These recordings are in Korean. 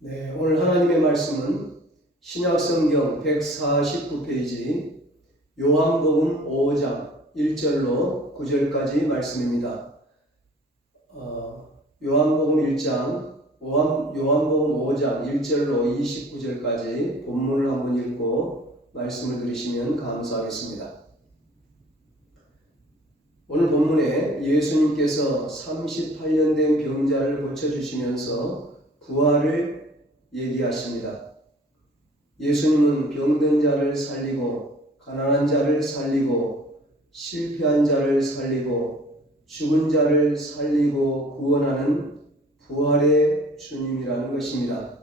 네, 오늘 하나님의 말씀은 신약성경 149페이지 요한복음 5장 1절로 9절까지 말씀입니다. 요한복음 5장 1절로 29절까지 본문을 한번 읽고 말씀을 들으시면 감사하겠습니다. 오늘 본문에 예수님께서 38년 된 병자를 고쳐주시면서 부활을 얘기하십니다. 예수님은 병든 자를 살리고 가난한 자를 살리고 실패한 자를 살리고 죽은 자를 살리고 구원하는 부활의 주님이라는 것입니다.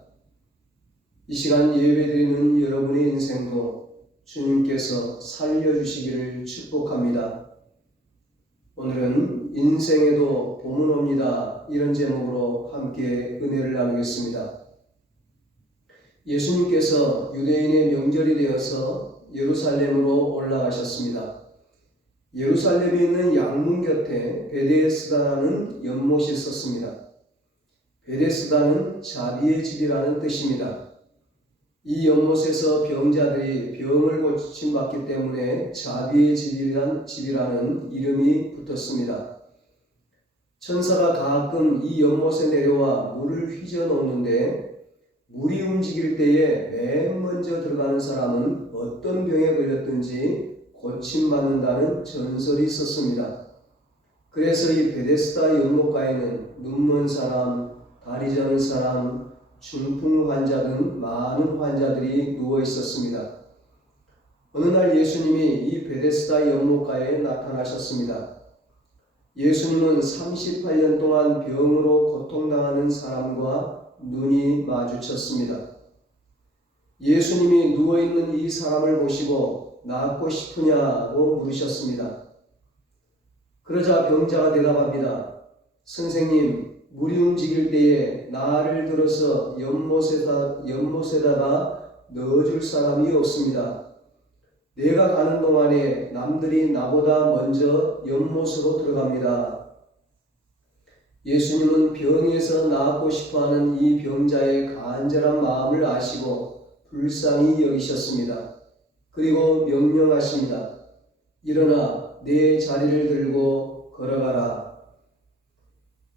이 시간 예배드리는 여러분의 인생도 주님께서 살려주시기를 축복합니다. 오늘은 인생에도 봄은 옵니다. 이런 제목으로 함께 은혜를 나누겠습니다. 예수님께서 유대인의 명절이 되어서 예루살렘으로 올라가셨습니다. 예루살렘에 있는 양문 곁에 베데스다라는 연못이 있었습니다. 베데스다는 자비의 집이라는 뜻입니다. 이 연못에서 병자들이 병을 고침받기 때문에 자비의 집이라는 이름이 붙었습니다. 천사가 가끔 이 연못에 내려와 물을 휘저 놓는데 물이 움직일 때에 맨 먼저 들어가는 사람은 어떤 병에 걸렸든지 고침받는다는 전설이 있었습니다. 그래서 이 베데스다 연못가에는 눈먼 사람, 다리 저는 사람, 중풍 환자 등 많은 환자들이 누워 있었습니다. 어느 날 예수님이 이 베데스다 연못가에 나타나셨습니다. 예수님은 38년 동안 병으로 고통당하는 사람과 눈이 마주쳤습니다. 예수님이 누워있는 이 사람을 보시고 낫고 싶으냐고 물으셨습니다. 그러자 병자가 대답합니다. 선생님, 물이 움직일 때에 나를 들어서 연못에다가 넣어줄 사람이 없습니다. 내가 가는 동안에 남들이 나보다 먼저 연못으로 들어갑니다. 예수님은 병에서 나았고 싶어하는 이 병자의 간절한 마음을 아시고 불쌍히 여기셨습니다. 그리고 명령하십니다. 일어나 내 자리를 들고 걸어가라.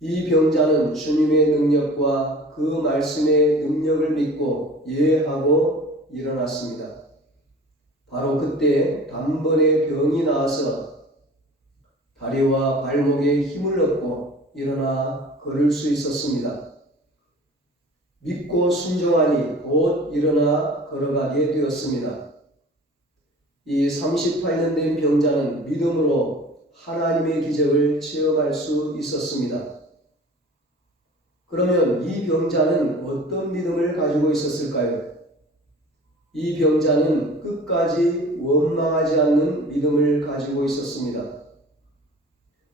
이 병자는 주님의 능력과 그 말씀의 능력을 믿고 예하고 일어났습니다. 바로 그때 단번에 병이 나아서 다리와 발목에 힘을 얻고 일어나 걸을 수 있었습니다. 믿고 순종하니 곧 일어나 걸어가게 되었습니다. 이 38년 된 병자는 믿음으로 하나님의 기적을 체험할 수 있었습니다. 그러면 이 병자는 어떤 믿음을 가지고 있었을까요? 이 병자는 끝까지 원망하지 않는 믿음을 가지고 있었습니다.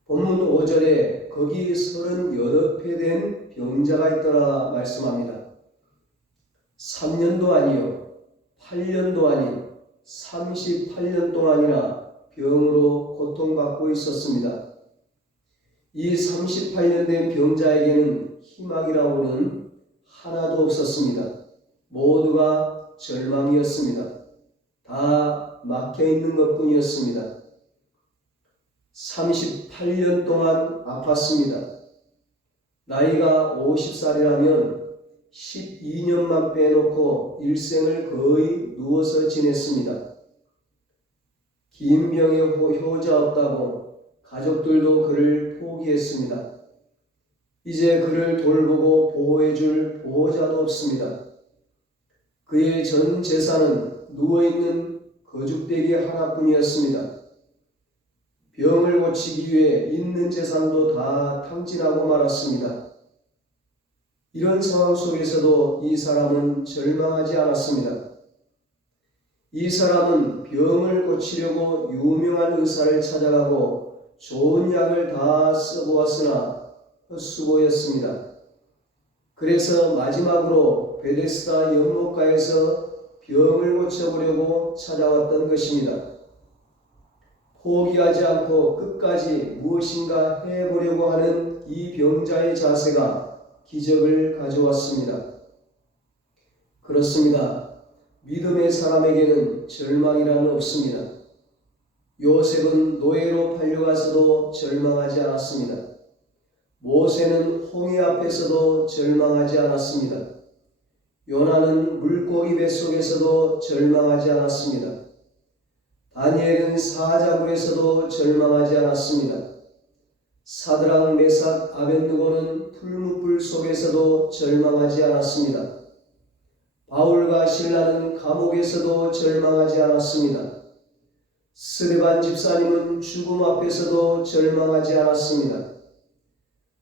본문 5절에 거기 38회 된 병자가 있더라 말씀합니다. 3년도 아니요 8년도 아닌 38년 동안이나 병으로 고통받고 있었습니다. 이 38년 된 병자에게는 희망이라고는 하나도 없었습니다. 모두가 절망이었습니다. 다 막혀있는 것뿐이었습니다. 38년 동안 아팠습니다. 나이가 50살이라면 12년만 빼놓고 일생을 거의 누워서 지냈습니다. 긴 병에 효자 없다고 가족들도 그를 포기했습니다. 이제 그를 돌보고 보호해줄 보호자도 없습니다. 그의 전 재산은 누워있는 거죽대기 하나뿐이었습니다. 병을 고치기 위해 있는 재산도 다 탕진하고 말았습니다. 이런 상황 속에서도 이 사람은 절망하지 않았습니다. 이 사람은 병을 고치려고 유명한 의사를 찾아가고 좋은 약을 다 써보았으나 헛수고였습니다. 그래서 마지막으로 베데스다 연못가에서 병을 고쳐보려고 찾아왔던 것입니다. 포기하지 않고 끝까지 무엇인가 해보려고 하는 이 병자의 자세가 기적을 가져왔습니다. 그렇습니다. 믿음의 사람에게는 절망이란 없습니다. 요셉은 노예로 팔려가서도 절망하지 않았습니다. 모세는 홍해 앞에서도 절망하지 않았습니다. 요나는 물고기 뱃속에서도 절망하지 않았습니다. 다니엘은 사자굴에서도 절망하지 않았습니다. 사드락, 메삭, 아벳느고는 풀무불 속에서도 절망하지 않았습니다. 바울과 실라는 감옥에서도 절망하지 않았습니다. 스데반 집사님은 죽음 앞에서도 절망하지 않았습니다.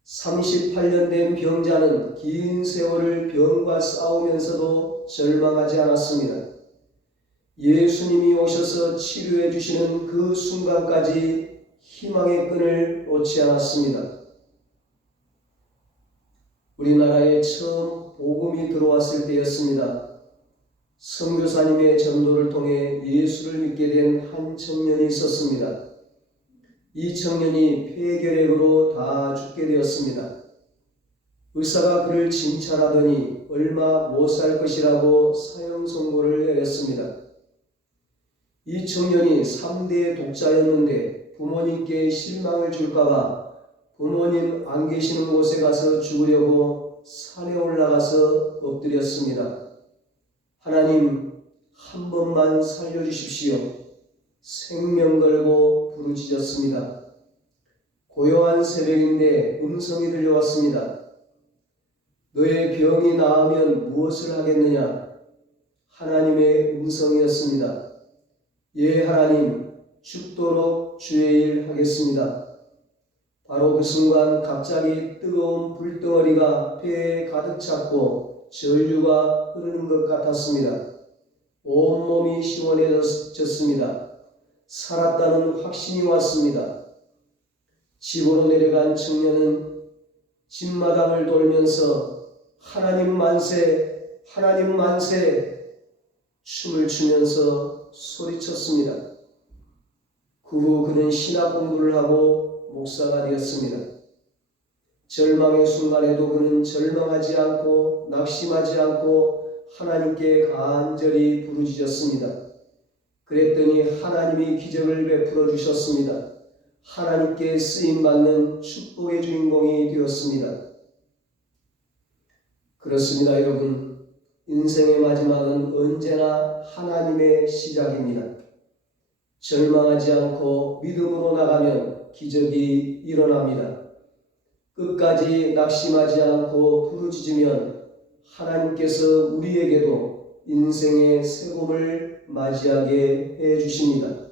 38년 된 병자는 긴 세월을 병과 싸우면서도 절망하지 않았습니다. 예수님이 오셔서 치료해 주시는 그 순간까지 희망의 끈을 놓지 않았습니다. 우리나라에 처음 복음이 들어왔을 때였습니다. 선교사님의 전도를 통해 예수를 믿게 된 한 청년이 있었습니다. 이 청년이 폐결핵으로 다 죽게 되었습니다. 의사가 그를 진찰하더니 얼마 못 살 것이라고 사형 선고를 내렸습니다. 이 청년이 3대 독자였는데 부모님께 실망을 줄까봐 부모님 안 계시는 곳에 가서 죽으려고 산에 올라가서 엎드렸습니다. 하나님, 한 번만 살려주십시오. 생명 걸고 부르짖었습니다. 고요한 새벽인데 음성이 들려왔습니다. 너의 병이 나으면 무엇을 하겠느냐? 하나님의 음성이었습니다. 예, 하나님, 죽도록 주의 일 하겠습니다. 바로 그 순간 갑자기 뜨거운 불덩어리가 폐에 가득 찼고 전류가 흐르는 것 같았습니다. 온몸이 시원해졌습니다. 살았다는 확신이 왔습니다. 집으로 내려간 청년은 집마당을 돌면서 하나님 만세, 하나님 만세 춤을 추면서 소리쳤습니다. 그 후 그는 신학 공부를 하고 목사가 되었습니다. 절망의 순간에도 그는 절망하지 않고 낙심하지 않고 하나님께 간절히 부르짖었습니다. 그랬더니 하나님이 기적을 베풀어 주셨습니다. 하나님께 쓰임받는 축복의 주인공이 되었습니다. 그렇습니다, 여러분. 인생의 마지막은 언제나 하나님의 시작입니다. 절망하지 않고 믿음으로 나가면 기적이 일어납니다. 끝까지 낙심하지 않고 부르짖으면 하나님께서 우리에게도 인생의 새봄을 맞이하게 해주십니다.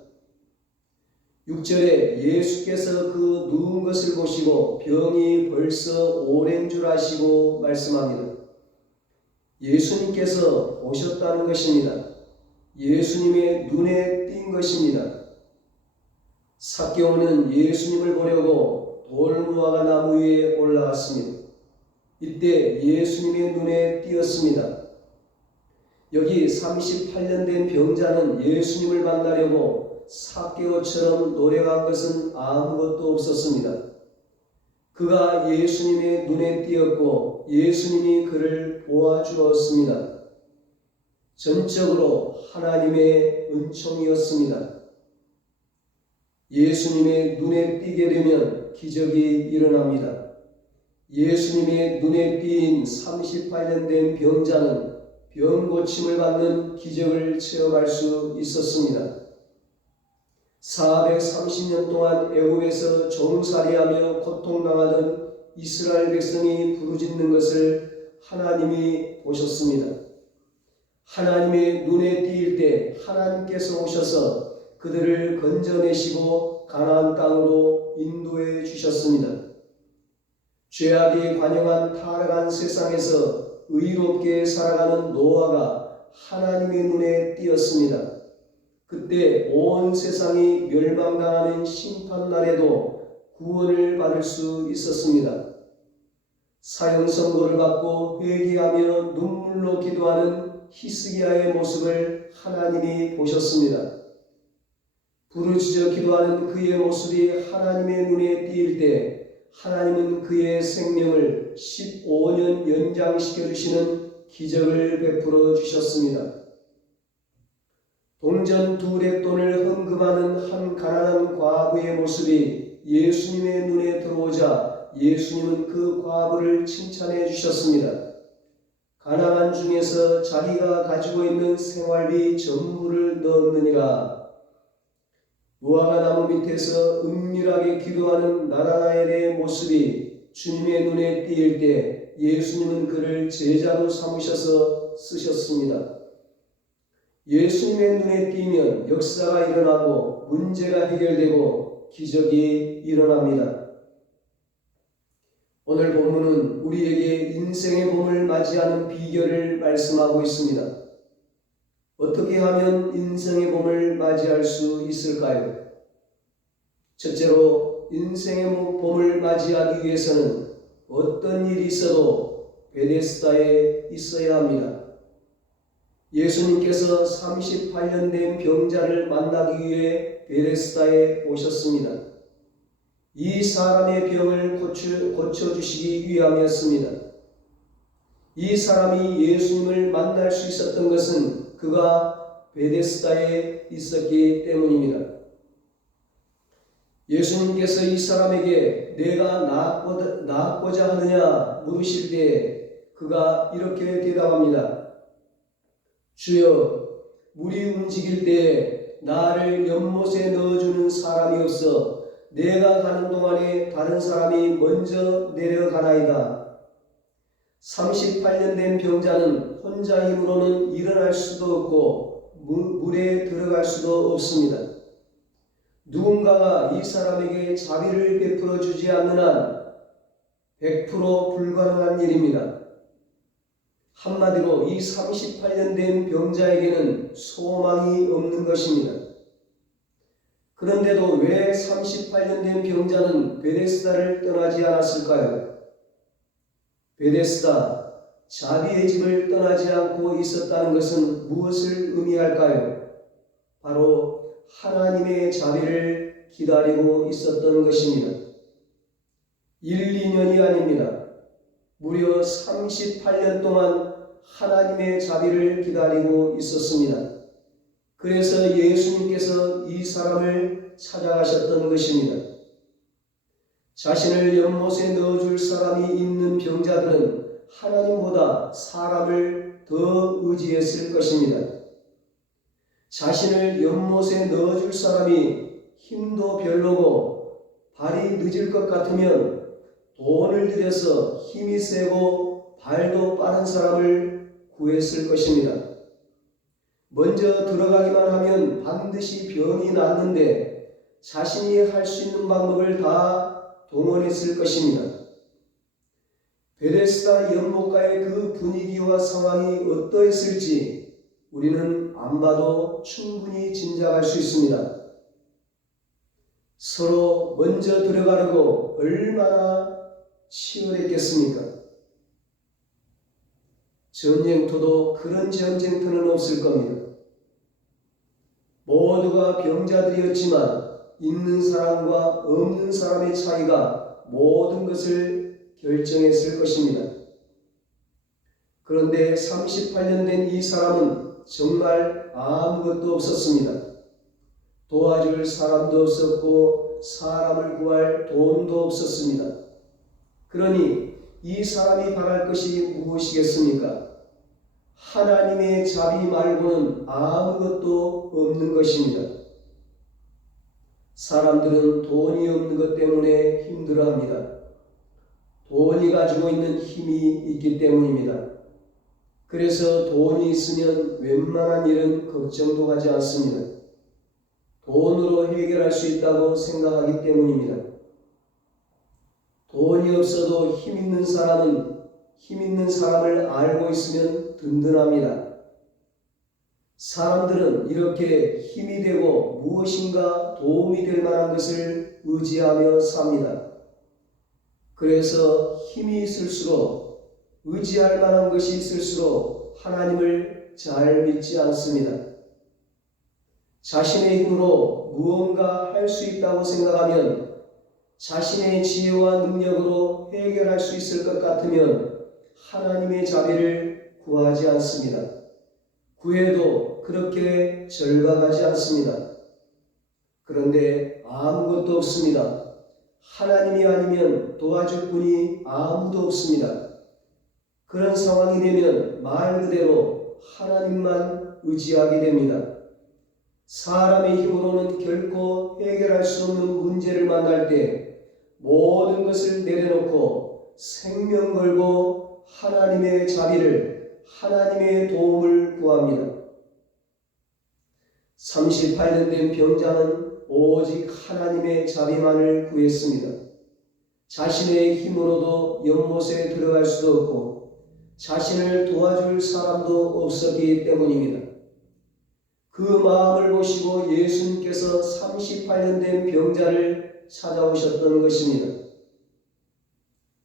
6절에 예수께서 그 누운 것을 보시고 병이 벌써 오랜 줄 아시고 말씀합니다. 예수님께서 오셨다는 것입니다. 예수님의 눈에 띈 것입니다. 삭개오는 예수님을 보려고 돌무화과 나무 위에 올라갔습니다. 이때 예수님의 눈에 띄었습니다. 여기 38년 된 병자는 예수님을 만나려고 삭개오처럼 노력한 것은 아무것도 없었습니다. 그가 예수님의 눈에 띄었고 예수님이 그를 보아주었습니다. 전적으로 하나님의 은총이었습니다. 예수님의 눈에 띄게 되면 기적이 일어납니다. 예수님의 눈에 띈 38년 된 병자는 병 고침을 받는 기적을 체험할 수 있었습니다. 430년 동안 애굽에서 종살이하며 고통당하던 이스라엘 백성이 부르짖는 것을 하나님이 보셨습니다. 하나님의 눈에 띄일 때 하나님께서 오셔서 그들을 건져내시고 가나안 땅으로 인도해 주셨습니다. 죄악이 관영한 타락한 세상에서 의롭게 살아가는 노아가 하나님의 눈에 띄었습니다. 그때 온 세상이 멸망당하는 심판날에도 구원을 받을 수 있었습니다. 사형 선고를 받고 회개하며 눈물로 기도하는 히스기야의 모습을 하나님이 보셨습니다. 부르짖어 기도하는 그의 모습이 하나님의 눈에 띄일 때 하나님은 그의 생명을 15년 연장시켜 주시는 기적을 베풀어 주셨습니다. 동전 2렙돈을 헌금하는 한 가난한 과부의 모습이 예수님의 눈에 들어오자 예수님은 그 과부를 칭찬해 주셨습니다. 가난한 중에서 자기가 가지고 있는 생활비 전부를 넣느니라. 무화과 나무 밑에서 은밀하게 기도하는 나다나엘의 모습이 주님의 눈에 띄일 때 예수님은 그를 제자로 삼으셔서 쓰셨습니다. 예수님의 눈에 띄면 역사가 일어나고 문제가 해결되고 기적이 일어납니다. 오늘 본문은 우리에게 인생의 봄을 맞이하는 비결을 말씀하고 있습니다. 어떻게 하면 인생의 봄을 맞이할 수 있을까요? 첫째로 인생의 봄을 맞이하기 위해서는 어떤 일이 있어도 베데스다에 있어야 합니다. 예수님께서 38년 된 병자를 만나기 위해 베데스다에 오셨습니다. 이 사람의 병을 고쳐주시기 위함이었습니다. 이 사람이 예수님을 만날 수 있었던 것은 그가 베데스다에 있었기 때문입니다. 예수님께서 이 사람에게 내가 낫고자 하느냐 물으실 때 그가 이렇게 대답합니다. 주여, 물이 움직일 때 나를 연못에 넣어주는 사람이 없어 내가 가는 동안에 다른 사람이 먼저 내려가나이다. 38년 된 병자는 혼자 힘으로는 일어날 수도 없고 물에 들어갈 수도 없습니다. 누군가가 이 사람에게 자비를 베풀어 주지 않는 한 100% 불가능한 일입니다. 한마디로 이 38년 된 병자에게는 소망이 없는 것입니다. 그런데도 왜 38년 된 병자는 베데스다를 떠나지 않았을까요? 베데스다, 자비의 집을 떠나지 않고 있었다는 것은 무엇을 의미할까요? 바로 하나님의 자비를 기다리고 있었던 것입니다. 1, 2년이 아닙니다. 무려 38년 동안 하나님의 자비를 기다리고 있었습니다. 그래서 예수님께서 이 사람을 찾아가셨던 것입니다. 자신을 연못에 넣어줄 사람이 있는 병자들은 하나님보다 사람을 더 의지했을 것입니다. 자신을 연못에 넣어줄 사람이 힘도 별로고 발이 늦을 것 같으면 돈을 들여서 힘이 세고 발도 빠른 사람을 구했을 것입니다. 먼저 들어가기만 하면 반드시 병이 낫는데 자신이 할 수 있는 방법을 다 동원했을 것입니다. 베데스다 연못가의 그 분위기와 상황이 어떠했을지 우리는 안 봐도 충분히 짐작할 수 있습니다. 서로 먼저 들어가려고 얼마나 치열했겠습니까? 전쟁터도 그런 전쟁터는 없을 겁니다. 모두가 병자들이었지만 있는 사람과 없는 사람의 차이가 모든 것을 결정했을 것입니다. 그런데 38년 된 이 사람은 정말 아무것도 없었습니다. 도와줄 사람도 없었고 사람을 구할 돈도 없었습니다. 그러니 이 사람이 바랄 것이 무엇이겠습니까? 하나님의 자비 말고는 아무것도 없는 것입니다. 사람들은 돈이 없는 것 때문에 힘들어합니다. 돈이 가지고 있는 힘이 있기 때문입니다. 그래서 돈이 있으면 웬만한 일은 걱정도 하지 않습니다. 돈으로 해결할 수 있다고 생각하기 때문입니다. 돈이 없어도 힘 있는 사람은 힘 있는 사람을 알고 있으면 든든합니다. 사람들은 이렇게 힘이 되고 무엇인가 도움이 될 만한 것을 의지하며 삽니다. 그래서 힘이 있을수록 의지할 만한 것이 있을수록 하나님을 잘 믿지 않습니다. 자신의 힘으로 무언가 할 수 있다고 생각하면 자신의 지혜와 능력으로 해결할 수 있을 것 같으면 하나님의 자비를 구하지 않습니다. 구해도 그렇게 절박하지 않습니다. 그런데 아무것도 없습니다. 하나님이 아니면 도와줄 분이 아무도 없습니다. 그런 상황이 되면 말 그대로 하나님만 의지하게 됩니다. 사람의 힘으로는 결코 해결할 수 없는 문제를 만날 때 모든 것을 내려놓고 생명 걸고 하나님의 자비를, 하나님의 도움을 구합니다. 38년 된 병자는 오직 하나님의 자비만을 구했습니다. 자신의 힘으로도 연못에 들어갈 수도 없고 자신을 도와줄 사람도 없었기 때문입니다. 그 마음을 보시고 예수님께서 38년 된 병자를 찾아오셨던 것입니다.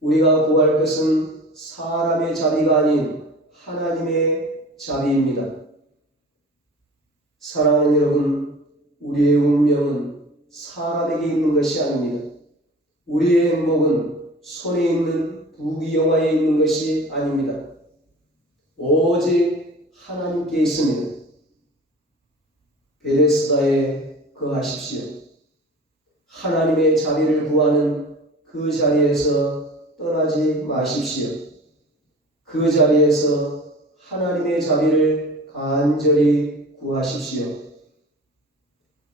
우리가 구할 것은 사람의 자비가 아닌 하나님의 자비입니다. 사랑하는 여러분, 우리의 운명은 사람에게 있는 것이 아닙니다. 우리의 행복은 손에 있는 부귀영화에 있는 것이 아닙니다. 오직 하나님께 있습니다. 베데스다에 거하십시오. 하나님의 자비를 구하는 그 자리에서 떠나지 마십시오. 그 자리에서 하나님의 자비를 간절히 구하십시오.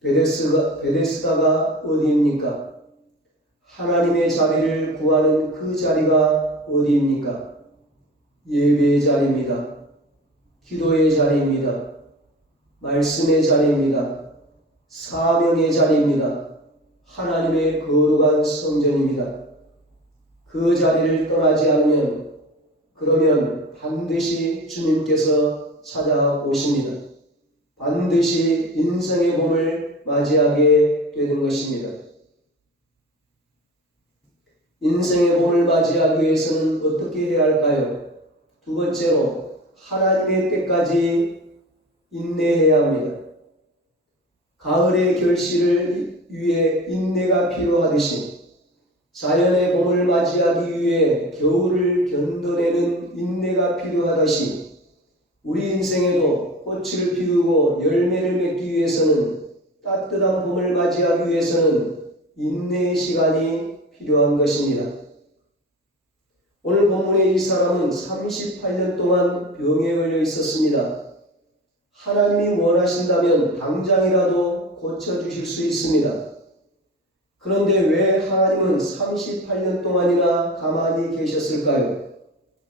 베데스다가 어디입니까? 하나님의 자비를 구하는 그 자리가 어디입니까? 예배의 자리입니다. 기도의 자리입니다. 말씀의 자리입니다. 사명의 자리입니다. 하나님의 거룩한 성전입니다. 그 자리를 떠나지 않으면 그러면 반드시 주님께서 찾아오십니다. 반드시 인생의 봄을 맞이하게 되는 것입니다. 인생의 봄을 맞이하기 위해서는 어떻게 해야 할까요? 두 번째로 하나님의 때까지 인내해야 합니다. 가을의 결실을 위해 인내가 필요하듯이 자연의 봄을 맞이하기 위해 겨울을 견뎌내는 인내가 필요하듯이 우리 인생에도 꽃을 피우고 열매를 맺기 위해서는 따뜻한 봄을 맞이하기 위해서는 인내의 시간이 필요한 것입니다. 오늘 본문의 이 사람은 38년 동안 병에 걸려 있었습니다. 하나님이 원하신다면 당장이라도 고쳐주실 수 있습니다. 그런데 왜 하나님은 38년 동안이나 가만히 계셨을까요?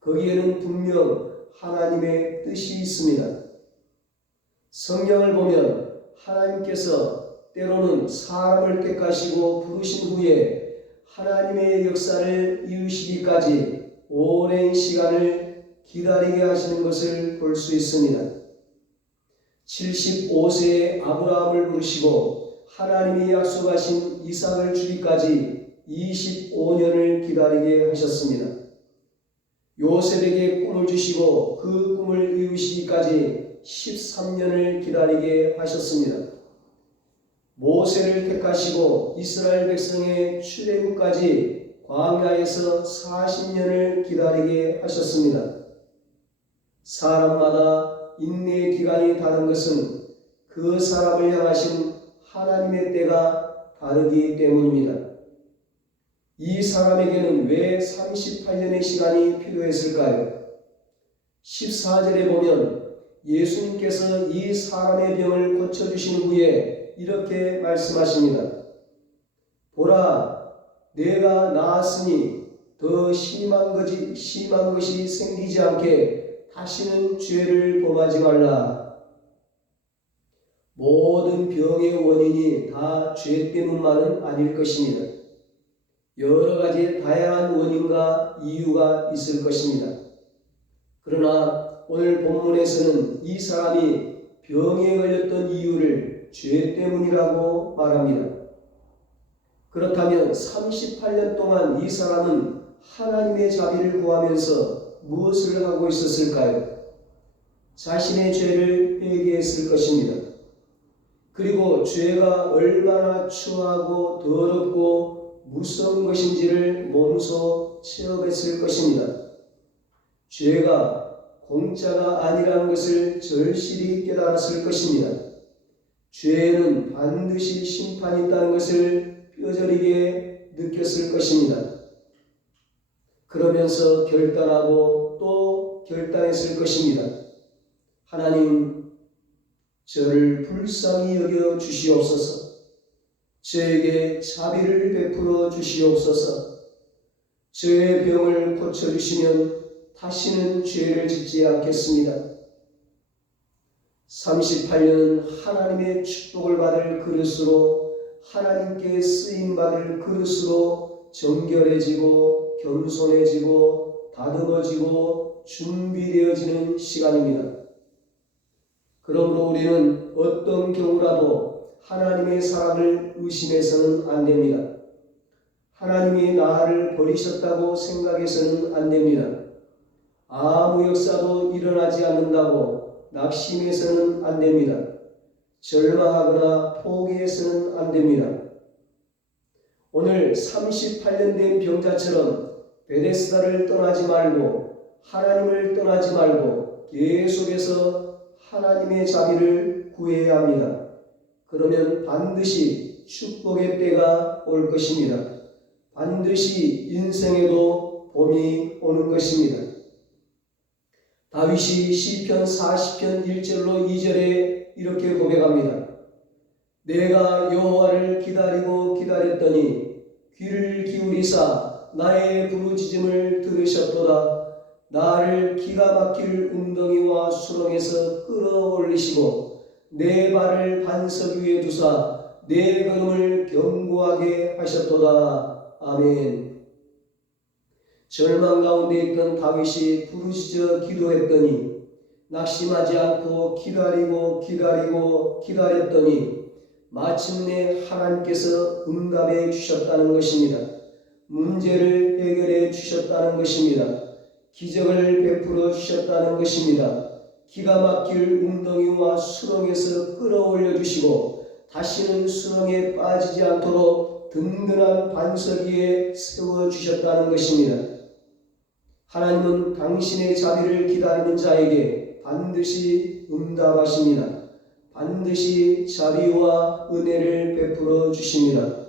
거기에는 분명 하나님의 뜻이 있습니다. 성경을 보면 하나님께서 때로는 사람을 택하시고 부르신 후에 하나님의 역사를 이루시기까지 오랜 시간을 기다리게 하시는 것을 볼 수 있습니다. 75세에 아브라함을 부르시고 하나님이 약속하신 이삭을 주기까지 25년을 기다리게 하셨습니다. 요셉에게 꿈을 주시고 그 꿈을 이루시기까지 13년을 기다리게 하셨습니다. 모세를 택하시고 이스라엘 백성의 출애굽까지 광야에서 40년을 기다리게 하셨습니다. 사람마다 인내의 기간이 다른 것은 그 사람을 향하신 하나님의 때가 다르기 때문입니다. 이 사람에게는 왜 38년의 시간이 필요했을까요? 14절에 보면 예수님께서 이 사람의 병을 고쳐주신 후에 이렇게 말씀하십니다. 보라, 내가 나았으니 더 심한 것이 생기지 않게 다시는 죄를 범하지 말라. 모든 병의 원인이 다 죄 때문만은 아닐 것입니다. 여러 가지 다양한 원인과 이유가 있을 것입니다. 그러나 오늘 본문에서는 이 사람이 병에 걸렸던 이유를 죄 때문이라고 말합니다. 그렇다면 38년 동안 이 사람은 하나님의 자비를 구하면서 무엇을 하고 있었을까요? 자신의 죄를 회개했을 것입니다. 그리고 죄가 얼마나 추하고 더럽고 무서운 것인지를 몸소 체험했을 것입니다. 죄가 공짜가 아니라는 것을 절실히 깨달았을 것입니다. 죄에는 반드시 심판이 있다는 것을 뼈저리게 느꼈을 것입니다. 그러면서 결단하고 또 결단했을 것입니다. 하나님, 저를 불쌍히 여겨 주시옵소서. 저에게 자비를 베풀어 주시옵소서. 저의 병을 고쳐주시면 다시는 죄를 짓지 않겠습니다. 38년은 하나님의 축복을 받을 그릇으로, 하나님께 쓰임받을 그릇으로 정결해지고 겸손해지고 다듬어지고 준비되어지는 시간입니다. 그러므로 우리는 어떤 경우라도 하나님의 사랑을 의심해서는 안 됩니다. 하나님이 나를 버리셨다고 생각해서는 안 됩니다. 아무 역사도 일어나지 않는다고 낙심해서는 안 됩니다. 절망하거나 포기해서는 안 됩니다. 오늘 38년 된 병자처럼 베데스다를 떠나지 말고, 하나님을 떠나지 말고 계속해서 하나님의 자비를 구해야 합니다. 그러면 반드시 축복의 때가 올 것입니다. 반드시 인생에도 봄이 오는 것입니다. 다윗이 시편 40편 1절로 2절에 이렇게 고백합니다. 내가 여호와를 기다리고 기다렸더니 귀를 기울이사 나의 부르짖음을 들으셨도다. 나를 기가 막힐 웅덩이와 수렁에서 끌어올리시고 내 발을 반석 위에 두사 내 걸음을 견고하게 하셨도다. 아멘. 절망 가운데 있던 다윗이 부르짖어 기도했더니 낙심하지 않고 기다렸더니 마침내 하나님께서 응답해 주셨다는 것입니다. 문제를 해결해 주셨다는 것입니다. 기적을 베풀어 주셨다는 것입니다. 기가 막힐 웅덩이와 수렁에서 끌어올려 주시고 다시는 수렁에 빠지지 않도록 든든한 반석 위에 세워 주셨다는 것입니다. 하나님은 당신의 자비를 기다리는 자에게 반드시 응답하십니다. 반드시 자비와 은혜를 베풀어 주십니다.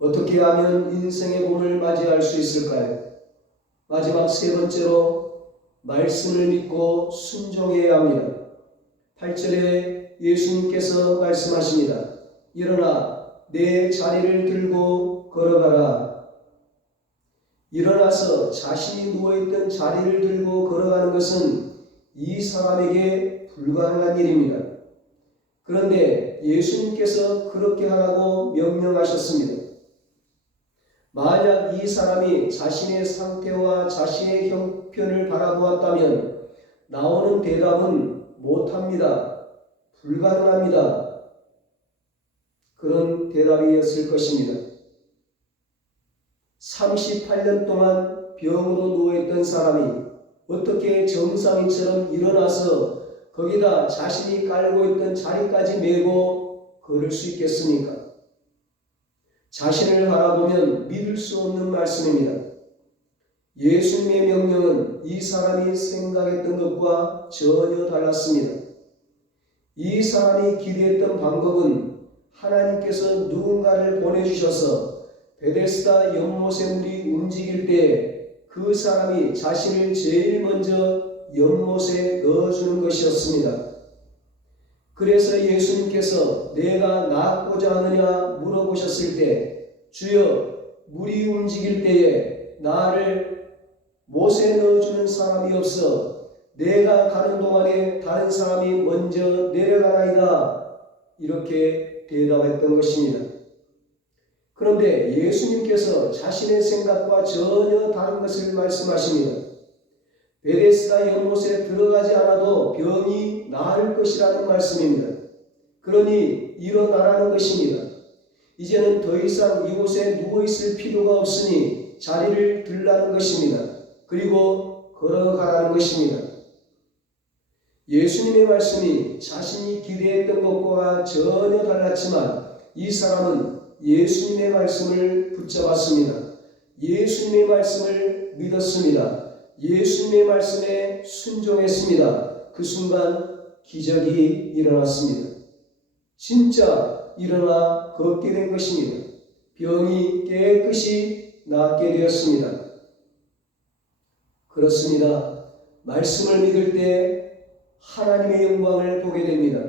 어떻게 하면 인생의 봄을 맞이할 수 있을까요? 마지막 세 번째로 말씀을 믿고 순종해야 합니다. 8절에 예수님께서 말씀하십니다. 일어나 내 자리를 들고 걸어가라. 일어나서 자신이 누워있던 자리를 들고 걸어가는 것은 이 사람에게 불가능한 일입니다. 그런데 예수님께서 그렇게 하라고 명령하셨습니다. 만약 이 사람이 자신의 상태와 자신의 형편을 바라보았다면 나오는 대답은 못합니다. 불가능합니다. 그런 대답이었을 것입니다. 38년 동안 병으로 누워있던 사람이 어떻게 정상인처럼 일어나서 거기다 자신이 깔고 있던 자리까지 메고 걸을 수 있겠습니까? 자신을 바라보면 믿을 수 없는 말씀입니다. 예수님의 명령은 이 사람이 생각했던 것과 전혀 달랐습니다. 이 사람이 기대했던 방법은 하나님께서 누군가를 보내주셔서 베데스다 연못의 물이 움직일 때 그 사람이 자신을 제일 먼저 연못에 넣어주는 것이었습니다. 그래서 예수님께서 내가 낫고자 하느냐 물어보셨을 때 주여 물이 움직일 때에 나를 못에 넣어주는 사람이 없어 내가 가는 동안에 다른 사람이 먼저 내려가나이다 이렇게 대답했던 것입니다. 그런데 예수님께서 자신의 생각과 전혀 다른 것을 말씀하십니다. 베데스다 연못에 들어가지 않아도 병이 나을 것이라는 말씀입니다. 그러니 일어나라는 것입니다. 이제는 더 이상 이곳에 누워있을 필요가 없으니 자리를 들라는 것입니다. 그리고 걸어가라는 것입니다. 예수님의 말씀이 자신이 기대했던 것과 전혀 달랐지만 이 사람은 예수님의 말씀을 붙잡았습니다. 예수님의 말씀을 믿었습니다. 예수님의 말씀에 순종했습니다. 그 순간 기적이 일어났습니다. 진짜 일어나 걷게 된 것입니다. 병이 깨끗이 낫게 되었습니다. 그렇습니다. 말씀을 믿을 때 하나님의 영광을 보게 됩니다.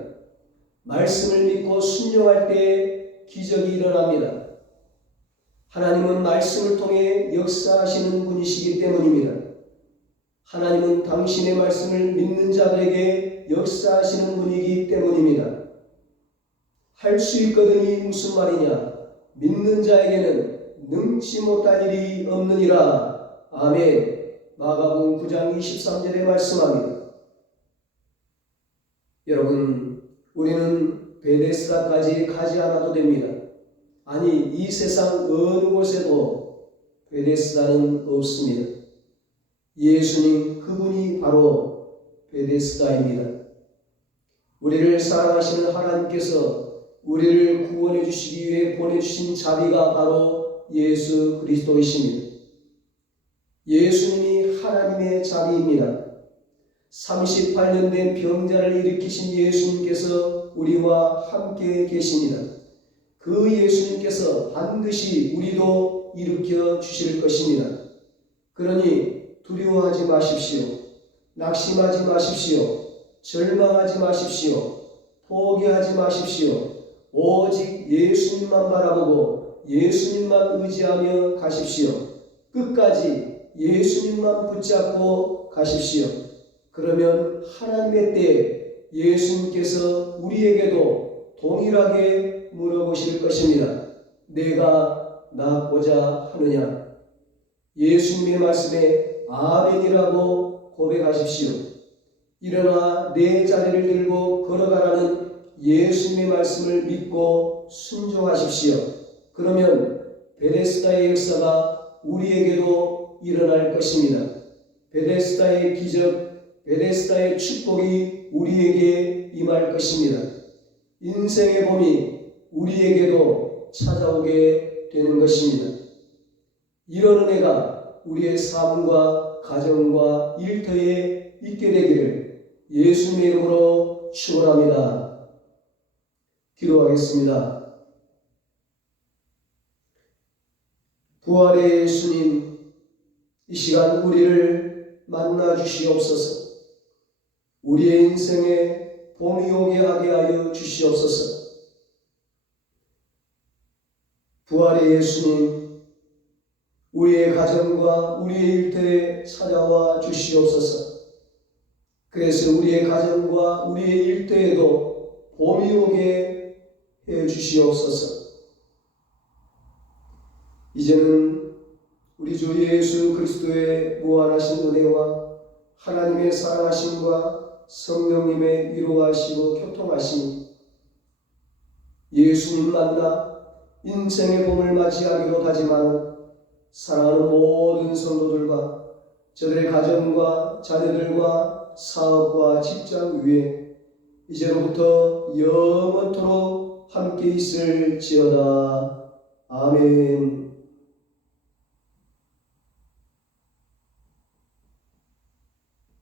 말씀을 믿고 순종할 때 기적이 일어납니다. 하나님은 말씀을 통해 역사하시는 분이시기 때문입니다. 하나님은 당신의 말씀을 믿는 자들에게 역사하시는 분이기 때문입니다. 할 수 있거든이 무슨 말이냐? 믿는 자에게는 능치 못할 일이 없느니라. 아멘. 마가복음 9장 23절에 말씀합니다. 여러분, 우리는 베데스다까지 가지 않아도 됩니다. 아니, 이 세상 어느 곳에도 베데스다는 없습니다. 예수님 그분이 바로 베데스다입니다. 우리를 사랑하시는 하나님께서 우리를 구원해 주시기 위해 보내주신 자비가 바로 예수 그리스도이십니다. 예수님이 하나님의 자비입니다. 38년 된 병자를 일으키신 예수님께서 우리와 함께 계십니다. 그 예수님께서 반드시 우리도 일으켜 주실 것입니다. 그러니 두려워하지 마십시오. 낙심하지 마십시오. 절망하지 마십시오. 포기하지 마십시오. 오직 예수님만 바라보고 예수님만 의지하며 가십시오. 끝까지 예수님만 붙잡고 가십시오. 그러면 하나님의 때에 예수님께서 우리에게도 동일하게 물어보실 것입니다. 내가 낳고자 하느냐? 예수님의 말씀에 아멘이라고 고백하십시오. 일어나 내 자리를 들고 걸어가라는 예수님의 말씀을 믿고 순종하십시오. 그러면 베데스다의 역사가 우리에게도 일어날 것입니다. 베데스다의 기적, 베데스다의 축복이 우리에게 임할 것입니다. 인생의 봄이 우리에게도 찾아오게 되는 것입니다. 이런 은혜가 우리의 삶과 가정과 일터에 있게 되기를 예수님의 이름으로 축원합니다. 기도하겠습니다. 부활의 예수님, 이 시간 우리를 만나 주시옵소서. 우리의 인생에 봄이 오게 하게 하여 주시옵소서. 부활의 예수님, 우리의 가정과 우리의 일터에 찾아와 주시옵소서. 그래서 우리의 가정과 우리의 일터에도 봄이 오게 해 주시옵소서. 이제는 우리 주 예수 그리스도의 무한하신 은혜와 하나님의 사랑하심과 성령님의 위로하시고 교통하심이 예수님 만나 인생의 봄을 맞이하기로 다짐하는 사랑하는 모든 성도들과 저들의 가정과 자녀들과 사업과 직장 위에 이제로부터 영원토록 함께 있을지어다. 아멘.